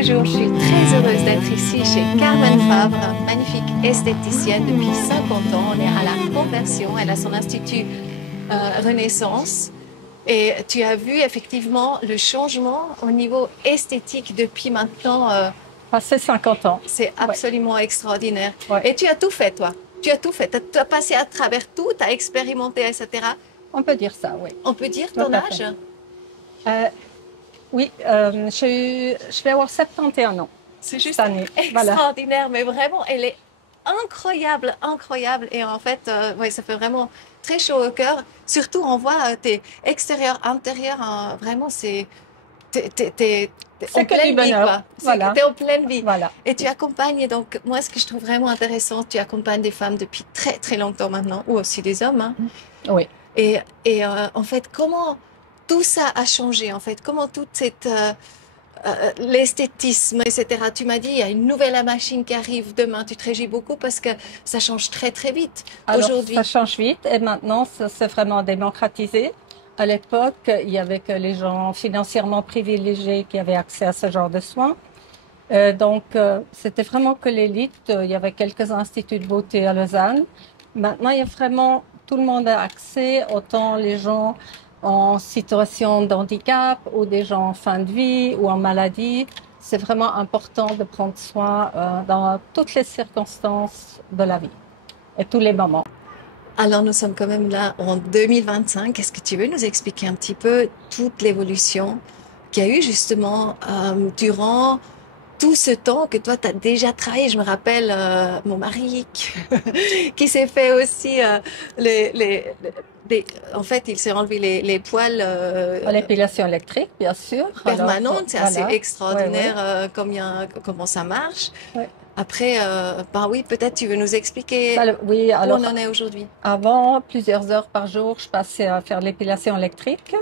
Bonjour, je suis très heureuse d'être ici chez Carmen Favre, magnifique esthéticienne depuis 50 ans. On est à la conversion, elle a son institut Renaissance. Et tu as vu effectivement le changement au niveau esthétique depuis maintenant. Passé 50 ans. C'est Ouais, absolument extraordinaire. ouais. Et tu as tout fait, toi. Tu as tout fait. Tu as passé à travers tout, tu as expérimenté, etc. On peut dire ça, oui. On peut dire Tout ton à fait. âge? Euh, oui, je vais avoir 71 ans C'est cette juste année. Voilà. extraordinaire, mais vraiment, elle est incroyable, incroyable. Et en fait, ouais, ça fait vraiment très chaud au cœur. Surtout, on voit tes extérieurs, intérieurs, hein, vraiment, t'es en C'est que du pleine vie, bonheur. quoi. Voilà, T'es en pleine vie. voilà. Et tu accompagnes, donc, moi, ce que je trouve vraiment intéressant, tu accompagnes des femmes depuis très, très longtemps maintenant, ou aussi des hommes, hein. Oui. En fait, comment tout ça a changé, en fait? Comment toute l'esthétisme, etc. Tu m'as dit, il y a une nouvelle machine qui arrive demain. Tu te réjouis beaucoup parce que ça change très, très vite Alors, ça aujourd'hui. change vite et maintenant, ça s'est vraiment démocratisé. À l'époque, il y avait que les gens financièrement privilégiés qui avaient accès à ce genre de soins. C'était vraiment que l'élite. Il y avait quelques instituts de beauté à Lausanne. Maintenant, il y a vraiment tout le monde a accès, autant les gens en situation de handicap ou des gens en fin de vie ou en maladie. C'est vraiment important de prendre soin dans toutes les circonstances de la vie et tous les moments. Alors, nous sommes quand même là en 2025. Est-ce que tu veux nous expliquer un petit peu toute l'évolution qu'il y a eu justement durant tout ce temps que toi, tu as déjà travaillé? Je me rappelle mon mari qui s'est fait aussi en fait, il s'est enlevé les poils L'épilation électrique, bien sûr. Alors, permanentes. C'est assez voilà. Oui, oui. extraordinaire comment ça marche. Ouais. Après, ben oui, peut-être tu veux nous expliquer Oui, où on alors en est aujourd'hui. avant, plusieurs heures par jour, je passais à faire l'épilation électrique,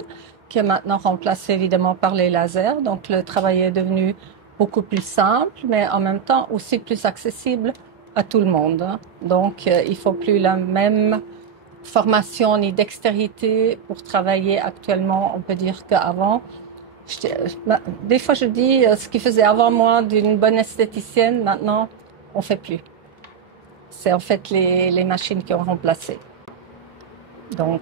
qui est maintenant remplacée évidemment par les lasers. Donc, le travail est devenu beaucoup plus simple, mais en même temps aussi plus accessible à tout le monde, hein. Donc, il faut plus la même formation ni dextérité pour travailler actuellement. On peut dire qu'avant, des fois je dis ce qui faisait avant moi d'une bonne esthéticienne, maintenant, on fait plus. C'est en fait les machines qui ont remplacé. Ouais.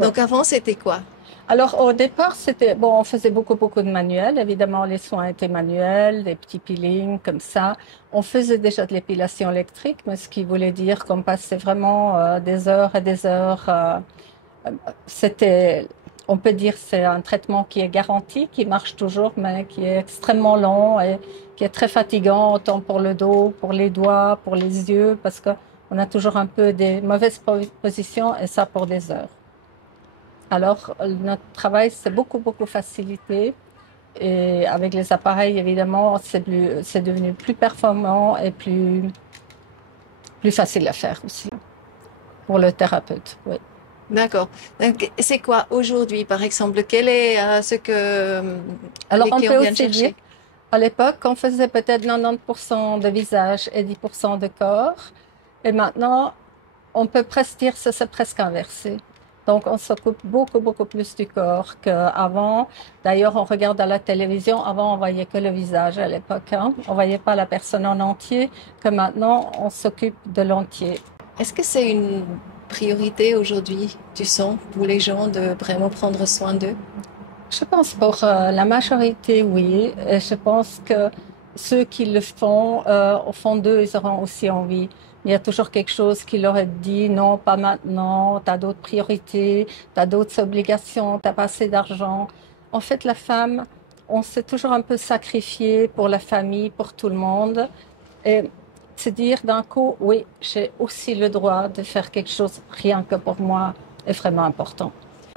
Donc avant, c'était quoi? Alors au départ, c'était bon, on faisait beaucoup de manuels. Évidemment, les soins étaient manuels, des petits peelings comme ça. On faisait déjà de l'épilation électrique, mais ce qui voulait dire qu'on passait vraiment des heures et des heures. C'était, on peut dire, c'est un traitement qui est garanti, qui marche toujours, mais qui est extrêmement long et qui est très fatigant, autant pour le dos, pour les doigts, pour les yeux, parce que on a toujours un peu des mauvaises positions et ça pour des heures. Alors, notre travail s'est beaucoup facilité et avec les appareils, évidemment, c'est devenu plus performant et plus facile à faire aussi pour le thérapeute. Oui. D'accord. Donc, c'est quoi aujourd'hui, par exemple? Quel est ce que Alors, les on clients peut viennent aussi dire, chercher? à l'époque, on faisait peut-être 90% de visage et 10% de corps. Et maintenant, on peut presque dire que c'est presque inversé. Donc, on s'occupe beaucoup plus du corps qu'avant. D'ailleurs, on regarde à la télévision. Avant, on voyait que le visage à l'époque, hein. On voyait pas la personne en entier. Que maintenant, on s'occupe de l'entier. Est-ce que c'est une priorité aujourd'hui, tu sens, pour les gens de vraiment prendre soin d'eux? Je pense pour la majorité, oui. Et je pense que ceux qui le font, au fond d'eux, ils auront aussi envie. Il y a toujours quelque chose qui leur est dit, non, pas maintenant, tu as d'autres priorités, tu as d'autres obligations, tu pas assez d'argent. En fait, la femme, on s'est toujours un peu sacrifié pour la famille, pour tout le monde. Et se dire d'un coup, oui, j'ai aussi le droit de faire quelque chose rien que pour moi est vraiment important.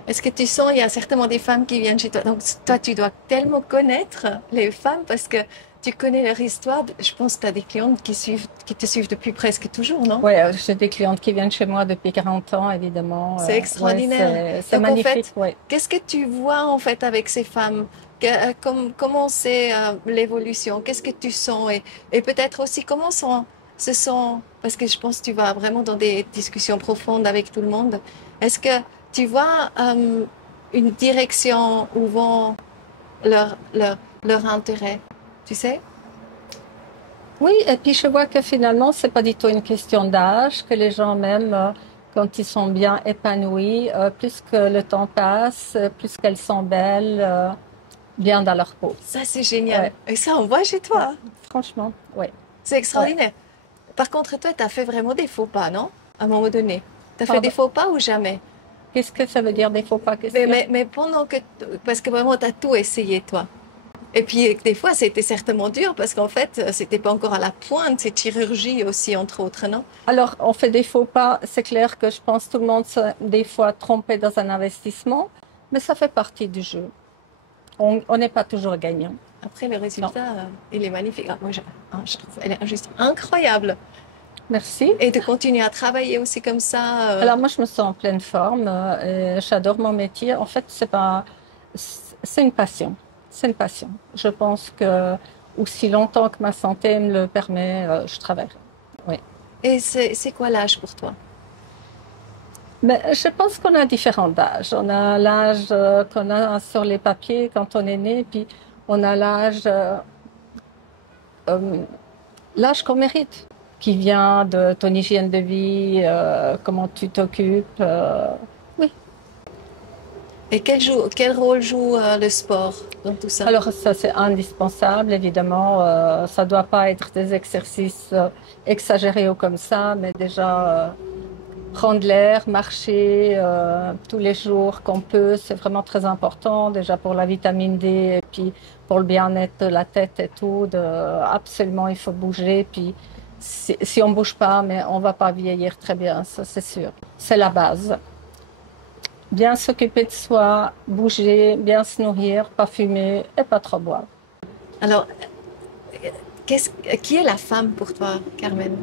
Est-ce que tu sens, il y a certainement des femmes qui viennent chez toi. Donc, toi, tu dois tellement connaître les femmes parce que tu connais leur histoire. Je pense que tu as des clientes qui te suivent depuis presque toujours, non? Oui, j'ai des clientes qui viennent chez moi depuis 40 ans, évidemment. C'est Ouais, extraordinaire. c'est Donc, en magnifique, fait, oui. qu'est-ce que tu vois, en fait, avec ces femmes? Comment c'est l'évolution? Qu'est-ce que tu sens? Et peut-être aussi, se sont, parce que je pense que tu vas vraiment dans des discussions profondes avec tout le monde. Est-ce que tu vois une direction où vont leur intérêt? Tu sais? Oui, et puis je vois que finalement, c'est pas du tout une question d'âge, que les gens même quand ils sont bien épanouis, plus que le temps passe, plus qu'elles sont belles, bien dans leur peau. Ça, c'est génial. Ouais, Et ça, on voit chez ouais, toi, hein. franchement, ouais, C'est ouais. extraordinaire. Par contre, toi, tu as fait vraiment des faux pas, non? À un moment donné. Tu as fait des Pardon. faux pas ou jamais? Qu'est-ce que ça veut dire des faux pas? Qu'est-ce Mais, qu'il y a? mais, mais pendant que... Parce que vraiment, tu as tout essayé, toi. Et puis, des fois, c'était certainement dur parce qu'en fait, c'était pas encore à la pointe, cette chirurgie aussi, entre autres, non? Alors, on fait des faux pas. C'est clair que je pense que tout le monde s'est des fois trompé dans un investissement, mais ça fait partie du jeu. On n'est pas toujours gagnant. Après, le Non. résultat, il est magnifique. Ah, moi, je trouve elle est juste incroyable. Merci. Et de continuer à travailler aussi comme ça. Alors moi, je me sens en pleine forme. Et j'adore mon métier. En fait, c'est pas, c'est une passion. C'est une passion. Je pense que aussi longtemps que ma santé me le permet, je travaille. Oui. Et c'est quoi l'âge pour toi? Mais je pense qu'on a différents âges. On a l'âge qu'on a sur les papiers quand on est né, puis on a euh, l'âge qu'on mérite, qui vient de ton hygiène de vie, comment tu t'occupes. Oui. Et quel rôle joue le sport dans tout ça? Alors ça, c'est indispensable, évidemment. Ça doit pas être des exercices exagérés ou comme ça, mais déjà prendre l'air, marcher tous les jours qu'on peut, c'est vraiment très important. Déjà pour la vitamine D et puis pour le bien-être de la tête et tout. Absolument, il faut bouger. Puis si on bouge pas, mais on va pas vieillir très bien, ça c'est sûr. C'est la base. Bien s'occuper de soi, bouger, bien se nourrir, pas fumer et pas trop boire. Alors, qui est la femme pour toi, Carmen?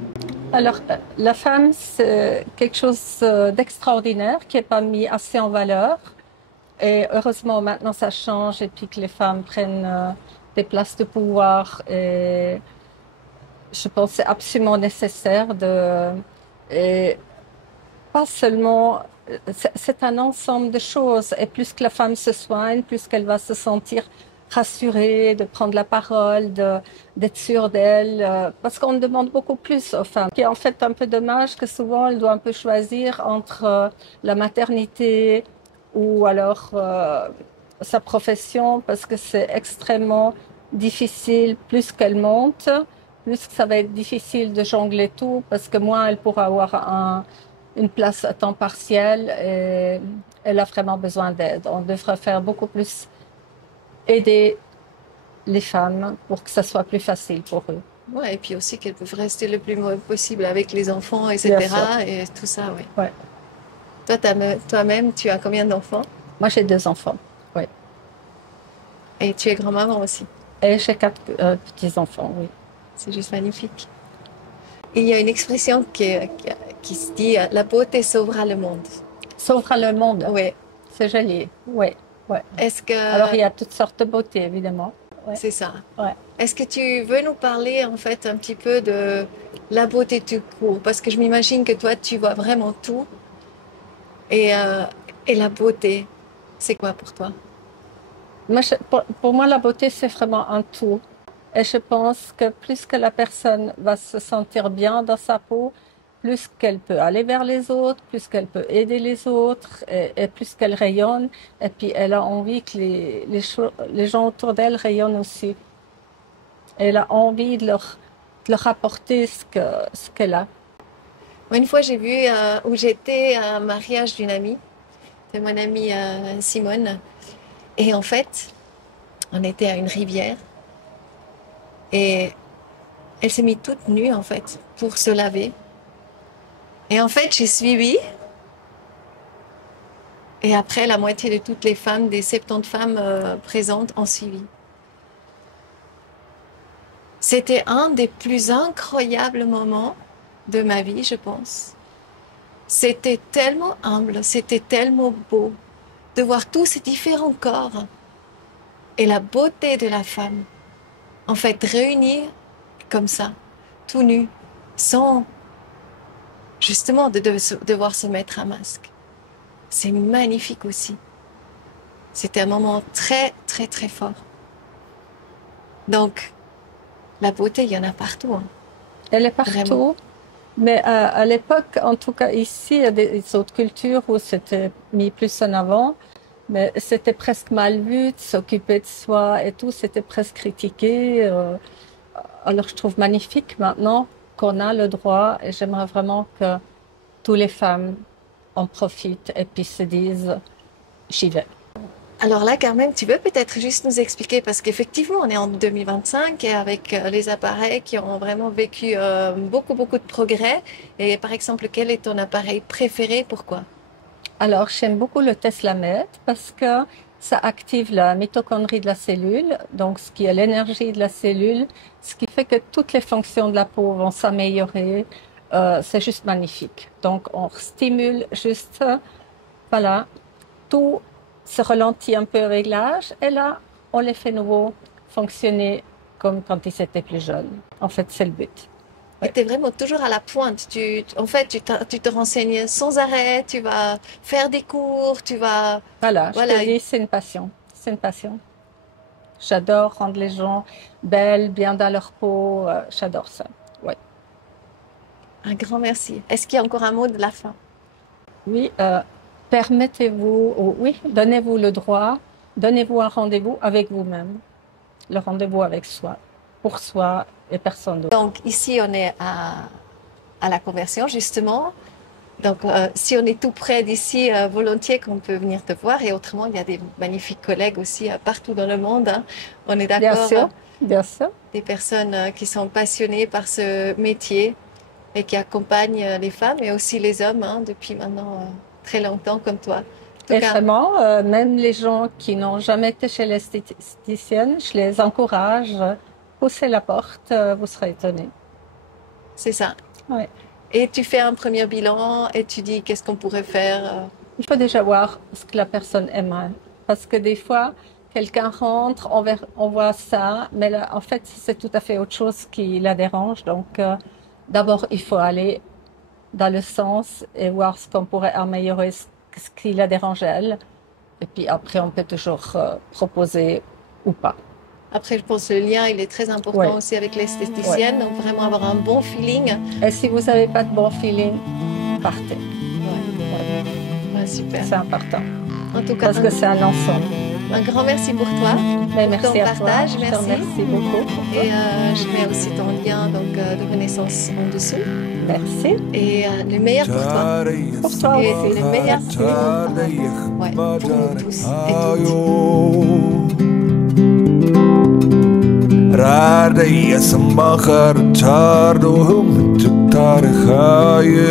Alors, la femme, c'est quelque chose d'extraordinaire qui n'est pas mis assez en valeur. Et heureusement, maintenant, ça change et puis que les femmes prennent des places de pouvoir. Et je pense que c'est absolument nécessaire et pas seulement, c'est un ensemble de choses. Et plus que la femme se soigne, plus qu'elle va se sentir rassurée, de prendre la parole, d'être sûre d'elle, parce qu'on demande beaucoup plus aux femmes. C'est en fait un peu dommage que souvent elle doit un peu choisir entre la maternité ou alors sa profession, parce que c'est extrêmement difficile, plus qu'elle monte, plus que ça va être difficile de jongler tout, parce que moins elle pourra avoir une place à temps partiel et elle a vraiment besoin d'aide. On devrait faire beaucoup plus aider les femmes pour que ça soit plus facile pour eux. Ouais, et puis aussi qu'elles peuvent rester le plus possible avec les enfants, Bien sûr. etc. Et tout ça, oui. Ouais. Toi, toi-même, tu as combien d'enfants? Moi, j'ai deux enfants. Ouais. Et tu es grand-maman aussi. Et j'ai quatre petits-enfants, oui. C'est juste magnifique. Et il y a une expression qui se dit la beauté sauvera le monde. Sauvera le monde. Oui. C'est joli. Oui. Ouais. Est-ce Alors, que il y a toutes sortes de beautés, évidemment. Ouais. c'est ça? Ouais. Est-ce que tu veux nous parler en fait un petit peu de la beauté tout court? Parce que je m'imagine que toi, tu vois vraiment tout. Et, euh, et la beauté, c'est quoi pour toi? Moi, pour moi, la beauté, c'est vraiment un tout. Et je pense que plus que la personne va se sentir bien dans sa peau, plus qu'elle peut aller vers les autres, plus qu'elle peut aider les autres, et plus qu'elle rayonne. Et puis, elle a envie que les gens autour d'elle rayonnent aussi. Elle a envie de leur apporter ce qu'elle a. Moi, une fois, j'ai vu où j'étais à un mariage d'une amie. C'est mon amie Simone. Et en fait, on était à une rivière et elle s'est mise toute nue en fait pour se laver. Et en fait, j'ai suivi. Et après, la moitié de toutes les femmes, des 70 femmes présentes, ont suivi. C'était un des plus incroyables moments de ma vie, je pense. C'était tellement humble, c'était tellement beau de voir tous ces différents corps et la beauté de la femme, en fait, réunis comme ça, tout nus, sans justement devoir se mettre un masque. C'est magnifique aussi. C'était un moment très, très, très fort. Donc, La beauté, il y en a partout, hein. Elle est Vraiment. partout. Mais à l'époque, en tout cas ici, il y a des autres cultures où c'était mis plus en avant, mais c'était presque mal vu de s'occuper de soi et tout, c'était presque critiqué. Alors je trouve magnifique maintenant qu'on a le droit et j'aimerais vraiment que toutes les femmes en profitent et puis se disent, j'y vais. Alors là, Carmen, tu veux peut-être juste nous expliquer, parce qu'effectivement, on est en 2025 et avec les appareils qui ont vraiment vécu beaucoup, beaucoup de progrès. Et par exemple, quel est ton appareil préféré? Pourquoi? Alors, j'aime beaucoup le Teslamed parce que ça active la mitochondrie de la cellule, donc ce qui est l'énergie de la cellule, ce qui fait que toutes les fonctions de la peau vont s'améliorer. C'est juste magnifique. Donc, on stimule juste, voilà, tout se ralentit un peu avec l'âge et là, on les fait nouveau fonctionner comme quand ils étaient plus jeunes. En fait, c'est le but. Et tu es vraiment toujours à la pointe. En fait, tu te renseignes sans arrêt, tu vas faire des cours, tu vas... Voilà, je Voilà. te dis, c'est une passion. C'est une passion. J'adore rendre les gens belles, bien dans leur peau. J'adore ça. Ouais. Un grand merci. Est-ce qu'il y a encore un mot de la fin? Oui, permettez-vous, oui, donnez-vous le droit, donnez-vous un rendez-vous avec vous-même. Le rendez-vous avec soi, pour soi et personne d'autre. Donc ici, on est à la conversion, justement. Donc, si on est tout près d'ici, volontiers qu'on peut venir te voir. Et autrement, il y a des magnifiques collègues aussi partout dans le monde, hein. On est Bien d'accord, sûr, bien sûr. des personnes qui sont passionnées par ce métier et qui accompagnent les femmes et aussi les hommes, hein, depuis maintenant très longtemps comme toi. En tout Et cas, vraiment, même les gens qui n'ont jamais été chez l'esthéticienne, je les encourage. Poussez la porte, vous serez étonnés. c'est ça. Ouais. Et tu fais un premier bilan et tu dis qu'est-ce qu'on pourrait faire. Il faut déjà voir ce que la personne aimerait. Parce que des fois, quelqu'un rentre, on voit ça, mais là, en fait, c'est tout à fait autre chose qui la dérange. Donc, d'abord, il faut aller dans le sens et voir ce qu'on pourrait améliorer, ce qui la dérange elle. Et puis après, on peut toujours proposer ou pas. Après, je pense que le lien, il est très important Ouais. aussi avec l'esthéticienne. Donc, vraiment avoir un bon feeling. Et si vous n'avez pas de bon feeling, partez. Ouais, super. C'est important. En tout cas, Parce que c'est un ensemble. un grand merci pour toi. Mais Pour merci ton à partage, toi. Je te merci. remercie beaucoup. Et je mets aussi ton lien donc, de Renaissance en dessous. Merci. Et le meilleur pour toi. Pour toi Et aussi. le meilleur pour nous tous et toutes. Radaya sambakar chardo hum tuk tarikhaye